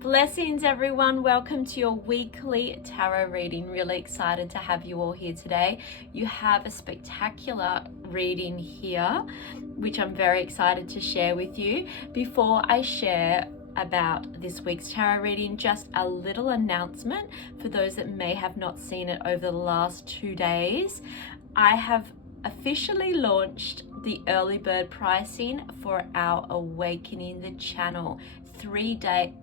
Blessings, everyone. Welcome to your weekly tarot reading. Really excited to have you all here today. You have a spectacular reading here, which I'm very excited to share with you. Before I share about this week's tarot reading, just a little announcement for those that may have not seen it over the last 2 days. I have officially launched the early bird pricing for our Awakening the Channel 3-day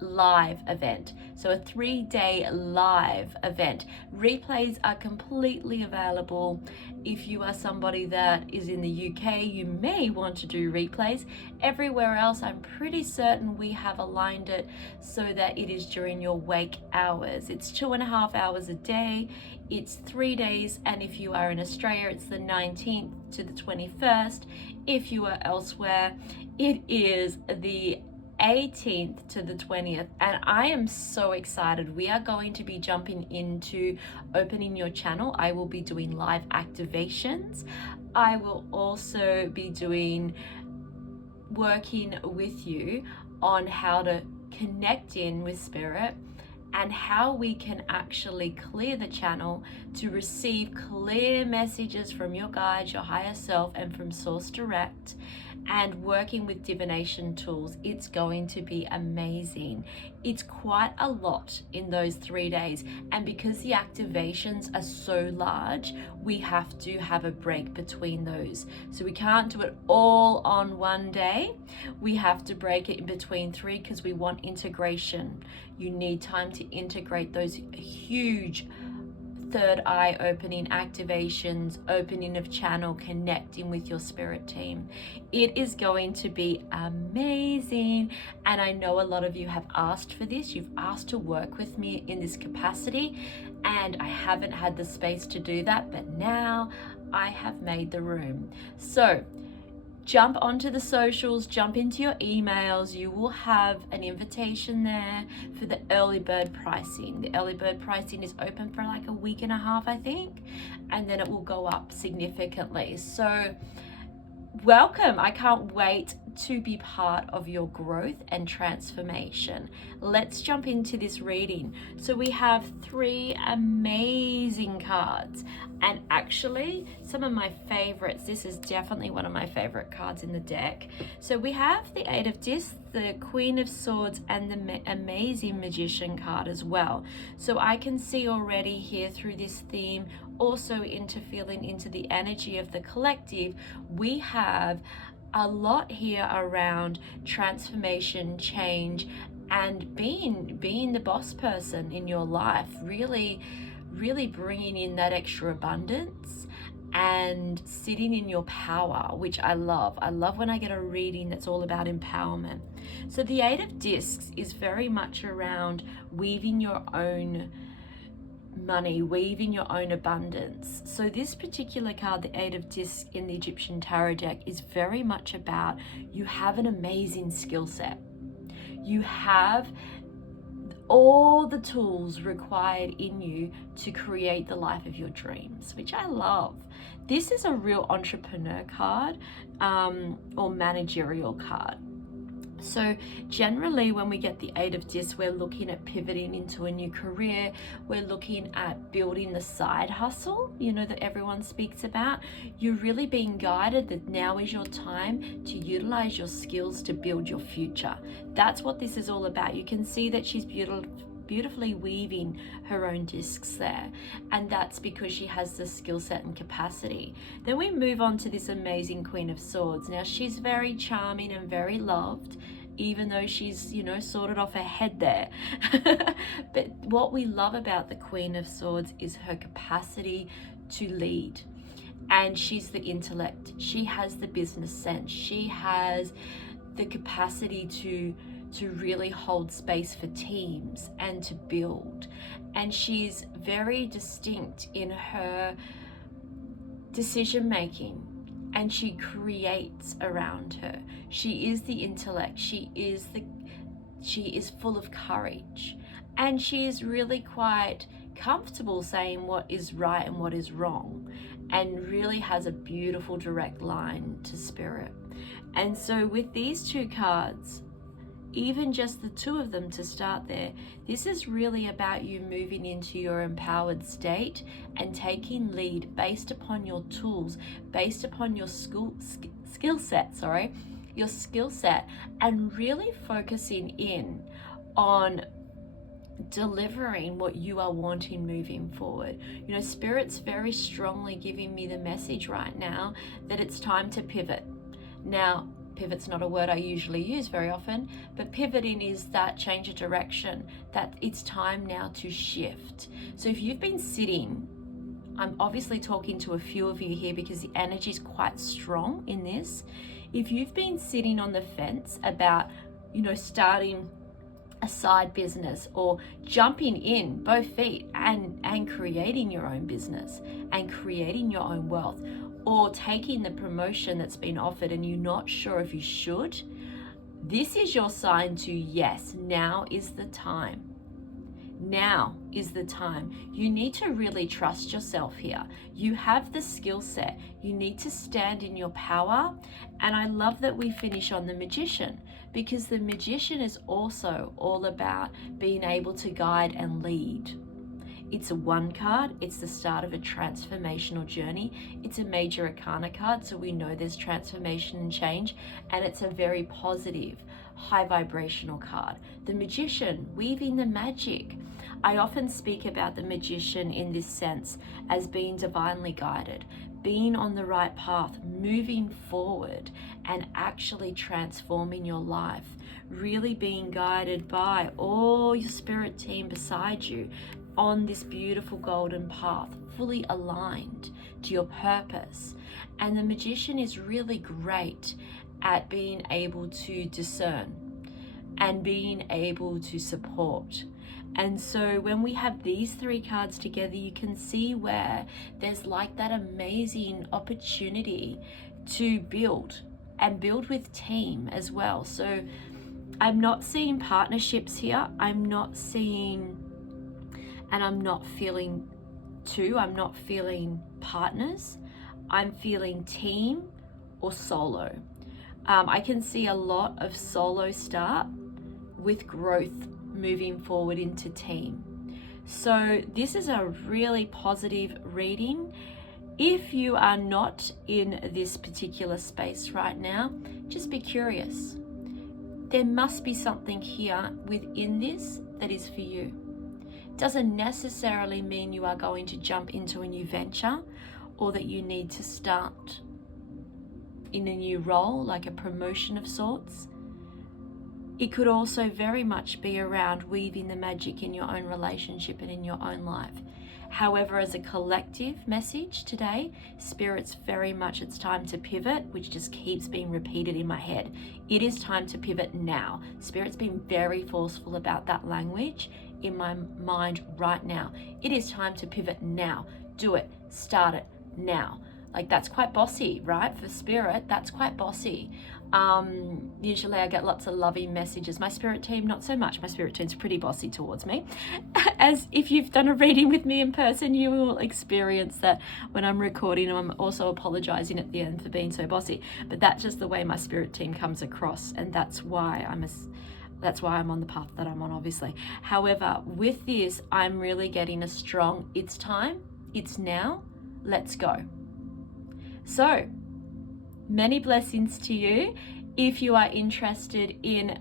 live event. So a 3-day live event. Replays are completely available. If you are somebody that is in the UK, you may want to do replays. Everywhere else, I'm pretty certain we have aligned it so that it is during your wake hours. It's 2.5 hours a day. It's 3 days, and if you are in Australia, it's the 19th to the 21st. If you are elsewhere, it is the 18th to the 20th, and I am so excited. We are going to be jumping into opening your channel. I will be doing live activations. I will also be working with you on how to connect in with spirit and how we can actually clear the channel to receive clear messages from your guides, your higher self, and from Source Direct, and working with divination tools. It's going to be amazing. It's quite a lot in those 3 days, and because the activations are so large, we have to have a break between those. So we can't do it all on one day. We have to break it in between 3 because we want integration. You need time to integrate those huge third eye opening activations, opening of channel, connecting with your spirit team. It is going to be amazing, and I know a lot of you have asked for this. You've asked to work with me in this capacity, and I haven't had the space to do that, but now I have made the room. So jump onto the socials, jump into your emails. You will have an invitation there for the early bird pricing. The early bird pricing is open for like a week and a half, I think, and then it will go up significantly. So welcome. I can't wait to be part of your growth and transformation. Let's jump into this reading. So we have 3 amazing cards, and actually some of my favorites. This is definitely one of my favorite cards in the deck. So we have the 8 of Discs, the Queen of Swords, and the Amazing Magician card as well. So I can see already here through this theme, also into feeling into the energy of the collective, we have a lot here around transformation, change, and being the boss person in your life, really bringing in that extra abundance and sitting in your power, which I love. I love when I get a reading that's all about empowerment. So the 8 of Discs is very much around weaving your own money, weaving your own abundance. So this particular card, the 8 of Discs in the Egyptian tarot deck, is very much about you have an amazing skill set. You have all the tools required in you to create the life of your dreams, which I love. This is a real entrepreneur card or managerial card. So generally when we get the 8 of Discs, we're looking at pivoting into a new career. We're looking at building the side hustle, that everyone speaks about. You're really being guided that now is your time to utilize your skills to build your future. That's what this is all about. You can see that she's beautifully weaving her own discs there, and that's because she has the skill set and capacity. Then we move on to this amazing Queen of Swords. Now she's very charming and very loved, even though she's sorted off her head there. But what we love about the Queen of Swords is her capacity to lead, and she's the intellect. She has the business sense. She has the capacity to really hold space for teams and to build. And she's very distinct in her decision making, and she creates around her. She is the intellect. She is full of courage, and she is really quite comfortable saying what is right and what is wrong, and really has a beautiful direct line to spirit. And so with these 2 cards, even just the two of them to start there. This is really about you moving into your empowered state and taking lead based upon your tools, based upon your skill set, and really focusing in on delivering what you are wanting moving forward. You know, Spirit's very strongly giving me the message right now that it's time to pivot. Now, pivot's not a word I usually use very often, but pivoting is that change of direction, that it's time now to shift. So if you've been sitting, I'm obviously talking to a few of you here because the energy is quite strong in this. If you've been sitting on the fence about, you know, starting a side business or jumping in both feet and creating your own business and creating your own wealth, or taking the promotion that's been offered and you're not sure if you should, this is your sign to yes, now is the time. Now is the time. You need to really trust yourself here. You have the skill set. You need to stand in your power. And I love that we finish on the Magician, because the Magician is also all about being able to guide and lead. It's a 1 card. It's the start of a transformational journey. It's a major arcana card, so we know there's transformation and change, and it's a very positive, high vibrational card. The Magician, weaving the magic. I often speak about the Magician in this sense as being divinely guided, being on the right path, moving forward and actually transforming your life, really being guided by all your spirit team beside you on this beautiful golden path, fully aligned to your purpose. And the Magician is really great at being able to discern and being able to support. And so when we have these 3 cards together, you can see where there's like that amazing opportunity to build and build with team as well. So I'm not seeing partnerships here. I'm not seeing, and I'm not feeling I'm not feeling partners. I'm feeling team or solo. I can see a lot of solo start with growth moving forward into team. So this is a really positive reading. If you are not in this particular space right now, just be curious. There must be something here within this that is for you. Doesn't necessarily mean you are going to jump into a new venture or that you need to start in a new role, like a promotion of sorts. It could also very much be around weaving the magic in your own relationship and in your own life. However, as a collective message today, Spirit's very much, it's time to pivot, which just keeps being repeated in my head. It is time to pivot now. Spirit's been very forceful about that language in my mind right now. It is time to pivot now. Do it. Start it now. Like, that's quite bossy, right? For Spirit, that's quite bossy. Usually I get lots of loving messages. My spirit team, not so much. My spirit team's pretty bossy towards me. As if you've done a reading with me in person, you will experience that when I'm recording. I'm also apologizing at the end for being so bossy, but that's just the way my spirit team comes across, and that's why I'm on the path that I'm on, obviously. However, with this, I'm really getting a strong, it's time, it's now, let's go. So, many blessings to you. If you are interested in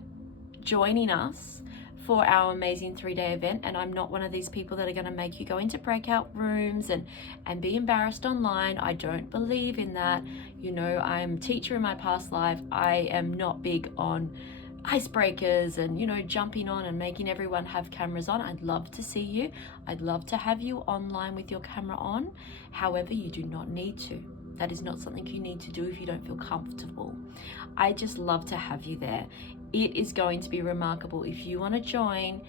joining us for our amazing 3-day event, and I'm not one of these people that are going to make you go into breakout rooms and be embarrassed online. I don't believe in that. You know, I'm a teacher in my past life. I am not big on icebreakers and, you know, jumping on and making everyone have cameras on. I'd love to see you. I'd love to have you online with your camera on. However, you do not need to. That is not something you need to do if you don't feel comfortable. I just love to have you there. It is going to be remarkable. If you want to join,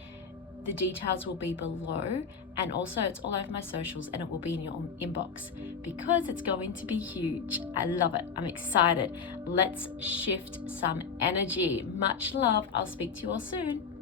the details will be below, and also it's all over my socials and it will be in your inbox because it's going to be huge. I love it. I'm excited. Let's shift some energy. Much love. I'll speak to you all soon.